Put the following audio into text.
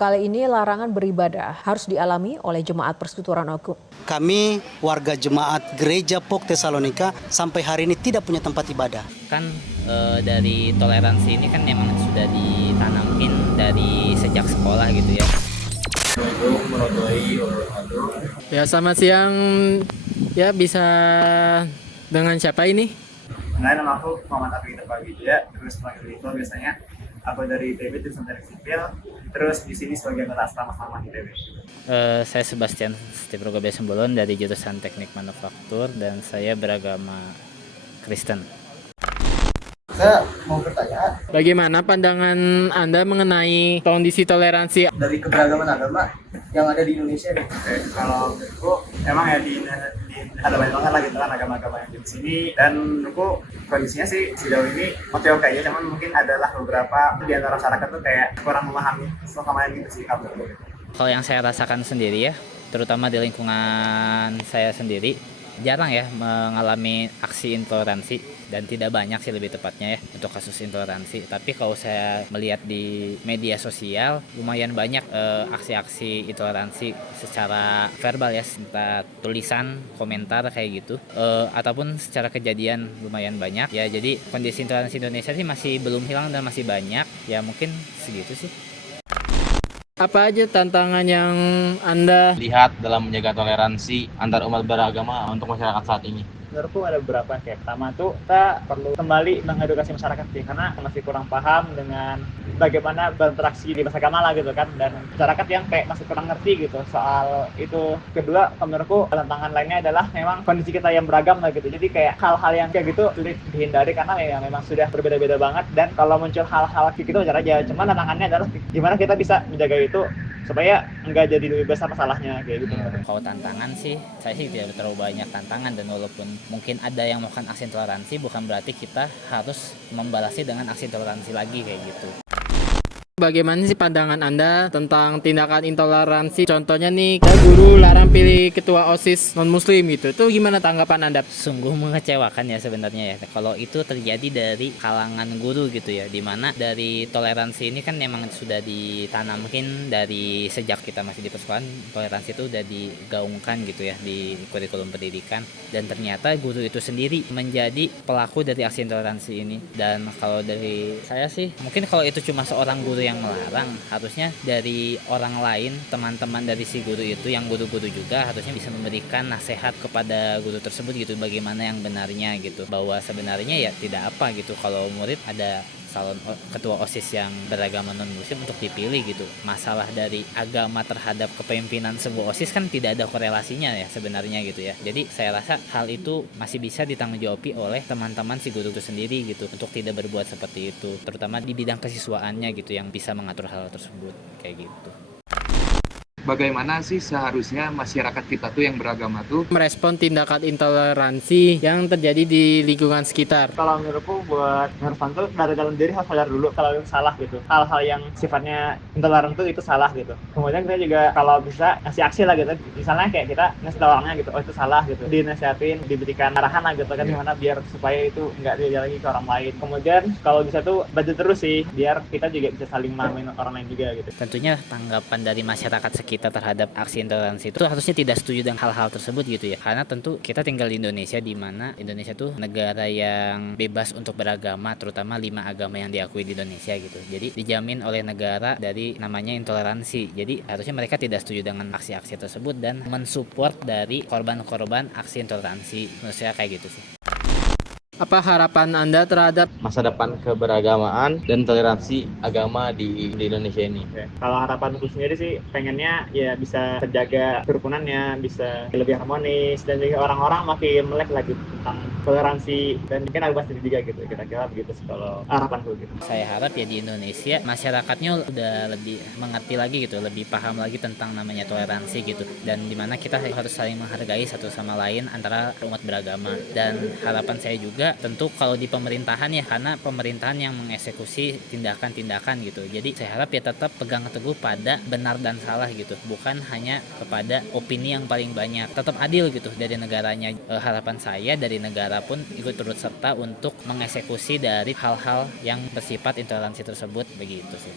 Kali ini larangan beribadah harus dialami oleh jemaat Persekutuan Agung. Kami warga jemaat Gereja POK Tesalonika sampai hari ini tidak punya tempat ibadah. Kan dari toleransi ini kan memang sudah ditanamin dari sejak sekolah gitu ya. Ya, selamat siang. Ya, bisa dengan siapa ini? Nama aku Muhammad Afif Terpagi ya, terus panggil itu biasanya aku dari ITB jurusan Teknik Sipil, terus di sini sebagai anggota asrama ITB. Saya Sebastian Stiprogo Sembolon dari jurusan Teknik Manufaktur dan saya beragama Kristen. Saya mau bertanya, Bagaimana pandangan Anda mengenai kondisi toleransi? dari keberagaman agama yang ada di Indonesia nih. Kalau menurutku emang ya ada banyak banget lah gitu kan agama-agama yang di sini, dan menurutku kondisinya sih sejauh ini oke aja, cuman mungkin adalah beberapa di antara masyarakat tuh kayak kurang memahami agama yang gitu sih kalau menurutku. Kalau yang saya rasakan sendiri ya, terutama di lingkungan saya sendiri, jarang ya mengalami aksi intoleransi, dan tidak banyak sih lebih tepatnya ya untuk kasus intoleransi. Tapi kalau saya melihat di media sosial lumayan banyak aksi-aksi intoleransi secara verbal ya, entah tulisan, komentar kayak gitu, ataupun secara kejadian lumayan banyak ya. Jadi kondisi intoleransi Indonesia sih masih belum hilang dan masih banyak ya, mungkin segitu sih. Apa aja tantangan yang Anda lihat dalam menjaga toleransi antar umat beragama untuk masyarakat saat ini? Menurutku ada beberapa. Kayak pertama tuh kita perlu kembali mengedukasi masyarakat sih, karena masih kurang paham dengan bagaimana berinteraksi di beragama lah gitu kan, dan masyarakat yang kayak masih kurang ngerti gitu soal itu. Kedua, menurutku tantangan lainnya adalah memang kondisi kita yang beragam lah gitu, jadi kayak hal-hal yang kayak gitu sulit dihindari karena ya memang sudah berbeda-beda banget, dan kalau muncul hal-hal kayak gitu wajar aja. Cuman tantangannya adalah gimana kita bisa menjaga itu supaya enggak jadi lebih besar masalahnya kayak gitu. Kalau tantangan sih, saya sih tidak terlalu banyak tantangan, dan walaupun mungkin ada yang melakukan aksi intoleransi, bukan berarti kita harus membalasnya dengan aksi intoleransi lagi kayak gitu. Bagaimana sih pandangan Anda tentang tindakan intoleransi? Contohnya nih, guru larang pilih ketua OSIS non-muslim gitu. Itu gimana tanggapan Anda? Sungguh mengecewakan ya sebenarnya ya kalau itu terjadi dari kalangan guru gitu ya, dimana dari toleransi ini kan memang sudah ditanamkan dari sejak kita masih di persekolahan. Toleransi itu udah digaungkan gitu ya di kurikulum pendidikan, dan ternyata guru itu sendiri menjadi pelaku dari aksi intoleransi ini. Dan kalau dari saya sih, mungkin kalau itu cuma seorang guru yang melarang, harusnya dari orang lain, teman-teman dari si guru itu yang guru-guru juga harusnya bisa memberikan nasihat kepada guru tersebut gitu, bagaimana yang benarnya gitu, bahwa sebenarnya ya tidak apa gitu kalau murid ada calon ketua OSIS yang beragama non-muslim untuk dipilih gitu. Masalah dari agama terhadap kepemimpinan sebuah OSIS kan tidak ada korelasinya ya sebenarnya gitu ya. Jadi saya rasa hal itu masih bisa ditanggung-jawabi oleh teman-teman si guru itu sendiri gitu, untuk tidak berbuat seperti itu, terutama di bidang kesiswaannya gitu, yang bisa mengatur hal tersebut kayak gitu. Bagaimana sih seharusnya masyarakat kita tuh yang beragama tuh Merespon tindakan intoleransi yang terjadi di lingkungan sekitar. Kalau menurutku buat ngerespon tuh dari dalam diri harus sadar dulu kalau itu salah gitu, hal-hal yang sifatnya intoleran tuh itu salah gitu. Kemudian kita juga kalau bisa ngasih aksi lah gitu, misalnya kayak kita ngasih tahu orangnya gitu, oh itu salah gitu, dinasihatin, diberikan arahan lah gitu kan, gimana biar supaya itu nggak terjadi lagi ke orang lain. Kemudian kalau bisa tuh bantu terus sih, biar kita juga bisa saling memahamin orang lain juga gitu. Tentunya tanggapan dari masyarakat sekitar terhadap aksi intoleransi itu harusnya tidak setuju dengan hal-hal tersebut gitu ya, karena tentu kita tinggal di Indonesia, di mana Indonesia tuh negara yang bebas untuk beragama, terutama 5 agama yang diakui di Indonesia gitu. Jadi dijamin oleh negara dari namanya intoleransi. Jadi harusnya mereka tidak setuju dengan aksi-aksi tersebut dan mensupport dari korban-korban aksi intoleransi. Menurut saya kayak gitu sih. Apa harapan Anda terhadap masa depan keberagamaan dan toleransi agama di Indonesia ini? Kalau harapanku sendiri sih pengennya ya bisa terjaga kerukunannya, bisa lebih harmonis, dan juga orang-orang makin melek lagi tentang toleransi, dan mungkin aku pasti juga gitu, kira-kira begitu sih kalau harapanku gitu. Saya harap ya di Indonesia masyarakatnya udah lebih mengerti lagi gitu, lebih paham lagi tentang namanya toleransi gitu, dan dimana kita harus saling menghargai satu sama lain antara umat beragama. Dan harapan saya juga tentu kalau di pemerintahan ya, karena pemerintahan yang mengeksekusi tindakan-tindakan gitu. Jadi saya harap ya tetap pegang teguh pada benar dan salah gitu, bukan hanya kepada opini yang paling banyak. Tetap adil gitu dari negaranya. Harapan saya dari negara pun ikut turut serta untuk mengeksekusi dari hal-hal yang bersifat intoleransi tersebut, begitu sih.